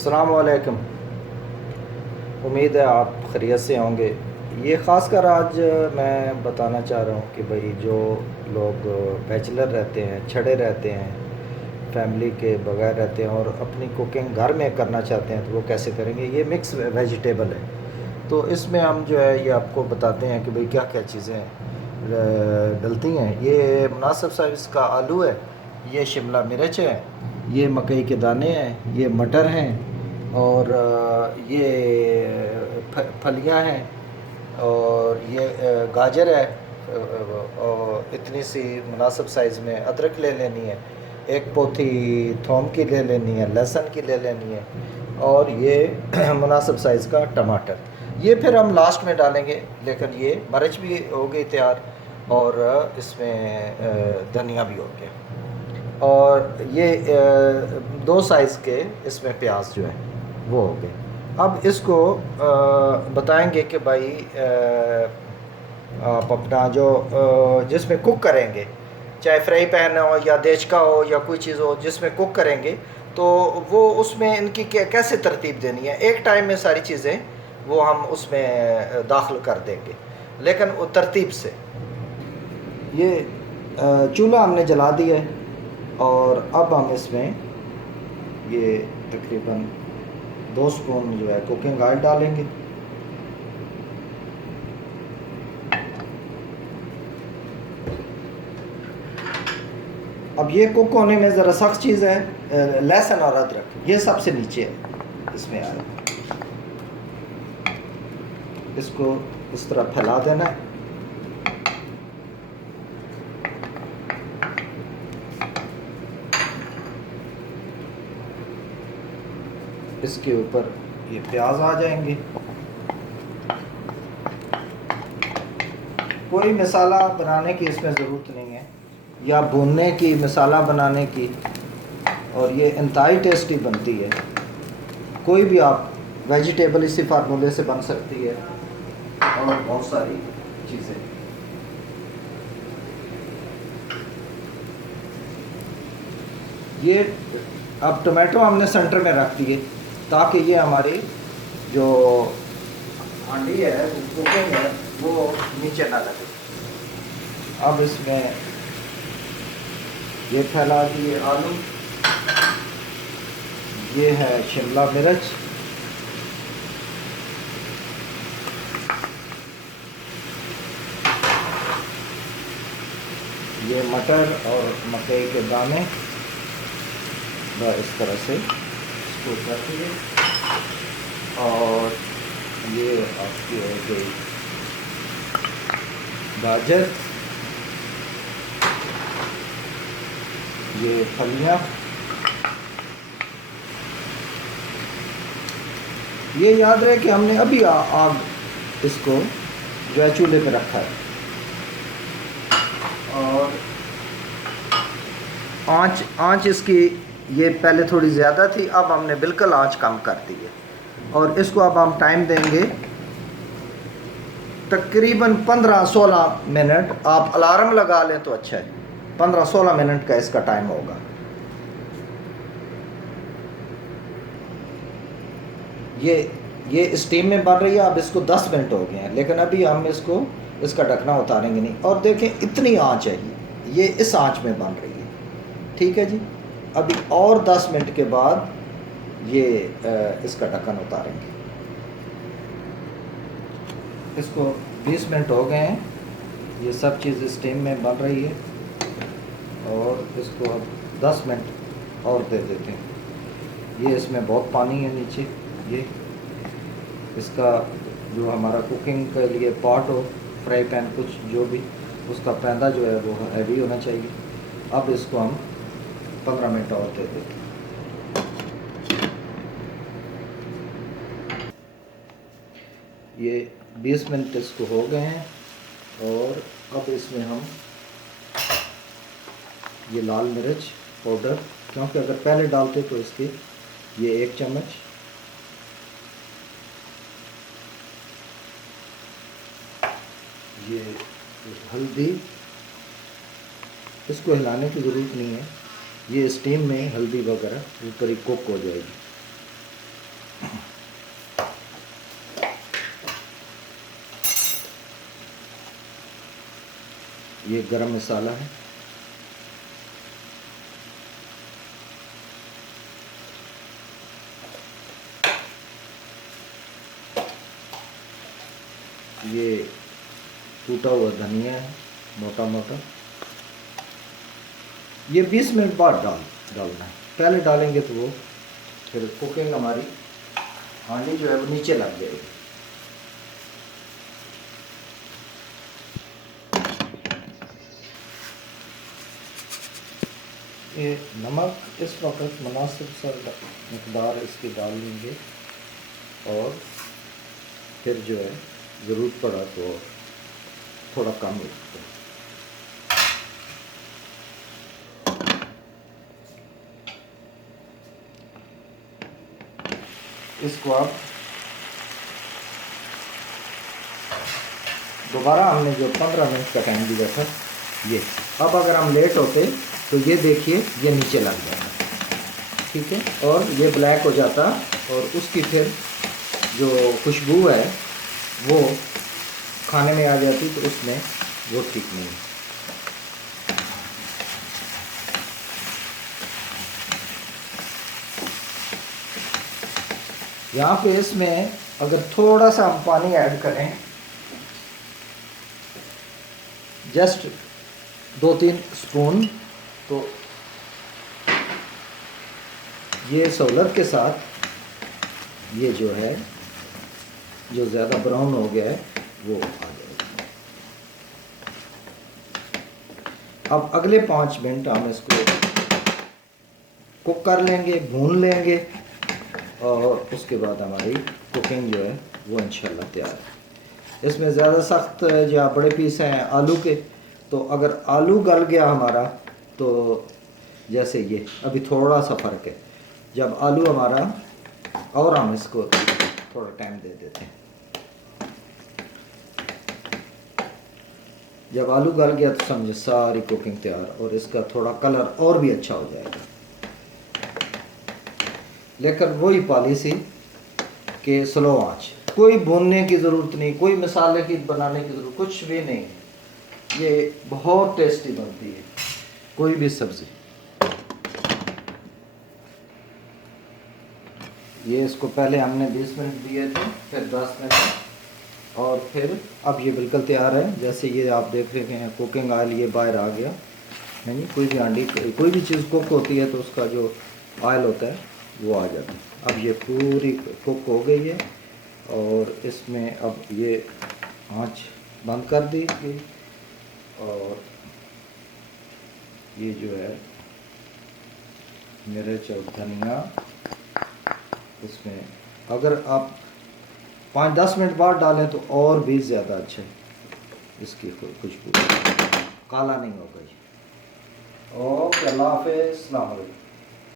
अस्सलाम वालेकुम। उम्मीद है आप खैरियत से होंगे। ये ख़ासकर आज मैं बताना चाह रहा हूँ कि भाई जो लोग बैचलर रहते हैं, छड़े रहते हैं, फैमिली के बगैर रहते हैं और अपनी कुकिंग घर में करना चाहते हैं तो वो कैसे करेंगे। ये मिक्स वेजिटेबल है, तो इसमें हम जो है ये आपको बताते हैं कि भाई क्या क्या चीज़ें डलती हैं। ये मुनासिब साइज़ का आलू है, ये शिमला मिर्च है, ये मकई के दाने हैं, ये मटर हैं और ये फलियां हैं और ये गाजर है। और इतनी सी मुनासिब साइज़ में अदरक ले लेनी है, एक पोथी थोम की ले लेनी है, लहसुन की ले लेनी है और ये मुनासिब साइज़ का टमाटर। ये फिर हम लास्ट में डालेंगे, लेकिन ये मिर्च भी हो गई तैयार और इसमें धनिया भी हो गया और ये दो साइज़ के इसमें प्याज जो है वो हो गए। अब इसको बताएंगे कि भाई आप अपना जो जिसमें कुक करेंगे, चाहे फ्राई पैन हो या देचका हो या कोई चीज़ हो जिसमें कुक करेंगे, तो वो उसमें इनकी कैसे तरतीब देनी है। एक टाइम में सारी चीज़ें वो हम उसमें दाखिल कर देंगे, लेकिन वो तरतीब से। ये चूल्हा हमने जला दिया है और अब हम इसमें ये तकरीबन 2 स्पून जो है कुकिंग ऑयल डालेंगे। अब ये कुक होने में ज़रा सख्त चीज़ है, लहसुन और अदरक ये सबसे नीचे है इसमें आए। इसको इस तरह फैला देना है। इसके ऊपर ये प्याज आ जाएंगे। कोई मसाला बनाने की इसमें ज़रूरत नहीं है या भूनने की, मसाला बनाने की, और ये इंतहाई टेस्टी बनती है। कोई भी आप वेजिटेबल इसी फार्मूले से बन सकती है और बहुत सारी चीज़ें। ये अब टमाटो हमने सेंटर में रख दिए ताकि ये हमारी जो हांडी है, कुकिंग है, वो नीचे ना लगे। अब इसमें ये फैला दिए आलू, ये है शिमला मिर्च, ये मटर और मकई के दाने, इस तरह से इसको कर दिए। और ये आपकी हो गई गाजर, ये फलियां। ये याद रहे कि हमने अभी आग इसको जो है चूल्हे पे रखा है और आँच इसकी ये पहले थोड़ी ज़्यादा थी, अब हमने बिल्कुल आँच कम कर दी है और इसको अब हम टाइम देंगे तकरीबन 15-16 मिनट। आप अलार्म लगा लें तो अच्छा है, 15-16 मिनट का इसका टाइम होगा। ये स्टीम में बन रही है। अब इसको 10 मिनट हो गए हैं, लेकिन अभी हम इसका ढकना उतारेंगे नहीं। और देखें इतनी आँच है, ये इस आँच में बन रही है। ठीक है जी, अभी और 10 मिनट के बाद ये इसका ढक्कन उतारेंगे। इसको 20 मिनट हो गए हैं, ये सब चीज़ स्टीम में बन रही है और इसको अब 10 मिनट और दे देते हैं। ये इसमें बहुत पानी है नीचे। ये इसका जो हमारा कुकिंग के लिए पॉट हो, फ्राई पैन, कुछ जो भी, उसका पैंदा जो है वो हैवी होना चाहिए। अब इसको हम 15 मिनट और दे देते हैं। ये 20 मिनट इसको हो गए हैं और अब इसमें हम ये लाल मिर्च पाउडर, क्योंकि अगर पहले डालते तो इसके ये 1 चम्मच, ये हल्दी, इसको हिलाने की ज़रूरत नहीं है, ये स्टीम में हल्दी वगैरह ऊपर ही कुक हो जाएगी। ये गरम मसाला है, ये टूटा हुआ धनिया है मोटा मोटा। ये 20 मिनट बाद डालना है, पहले डालेंगे तो वो फिर कुकिंग हमारी हांडी जो है वो नीचे लग जाएगी। ये नमक इस वक्त मुनासिब सा मकदार इसकी डाल लेंगे और फिर जो है ज़रूरत पड़ा तो थोड़ा कम लगता है। इसको आप दोबारा हमने जो 15 मिनट का टाइम दिया था ये, अब अगर हम लेट होते तो ये देखिए ये नीचे लग जाता, ठीक है, और ये ब्लैक हो जाता और उसकी फिर जो खुशबू है वो खाने में आ जाती, तो उसमें वो ठीक नहीं। यहाँ पे इसमें अगर थोड़ा सा हम पानी ऐड करें, जस्ट 2-3 स्पून, तो ये सहूलत के साथ ये जो है जो ज़्यादा ब्राउन हो गया है वो आ जाएगा। अब अगले 5 मिनट हम इसको कुक कर लेंगे, भून लेंगे और उसके बाद हमारी कुकिंग जो है वो इंशाल्लाह तैयार है। इसमें ज़्यादा सख्त या बड़े पीस हैं आलू के, तो अगर आलू गल गया हमारा तो जैसे ये अभी थोड़ा सा फ़र्क है, जब आलू हमारा, और हम इसको थोड़ा टाइम दे देते हैं, जब आलू गल गया तो समझे सारी कुकिंग तैयार, और इसका थोड़ा कलर और भी अच्छा हो जाएगा। लेकिन वही पॉलिसी कि स्लो आंच, कोई भूनने की ज़रूरत नहीं, कोई मसाले की बनाने की ज़रूरत कुछ भी नहीं, ये बहुत टेस्टी बनती है कोई भी सब्ज़ी। ये इसको पहले हमने 20 मिनट दिए थे, फिर 10 मिनट, और फिर अब ये बिल्कुल तैयार है। जैसे ये आप देख रहे हैं कुकिंग ऑयल ये बाहर आ गया, यानी कोई भी हांडी कोई भी चीज़ कुक होती है तो उसका जो ऑयल होता है वो आ जाता है। अब ये पूरी कुक हो गई है और इसमें अब ये आँच बंद कर दी गई, और ये जो है मिर्च और धनिया इसमें अगर आप 5-10 मिनट बाद डालें तो और भी ज़्यादा अच्छा है, इसकी खुशबू काला नहीं होगा। ओके, अल्लाह हाफ़िज़, अस्सलाम वालेकुम।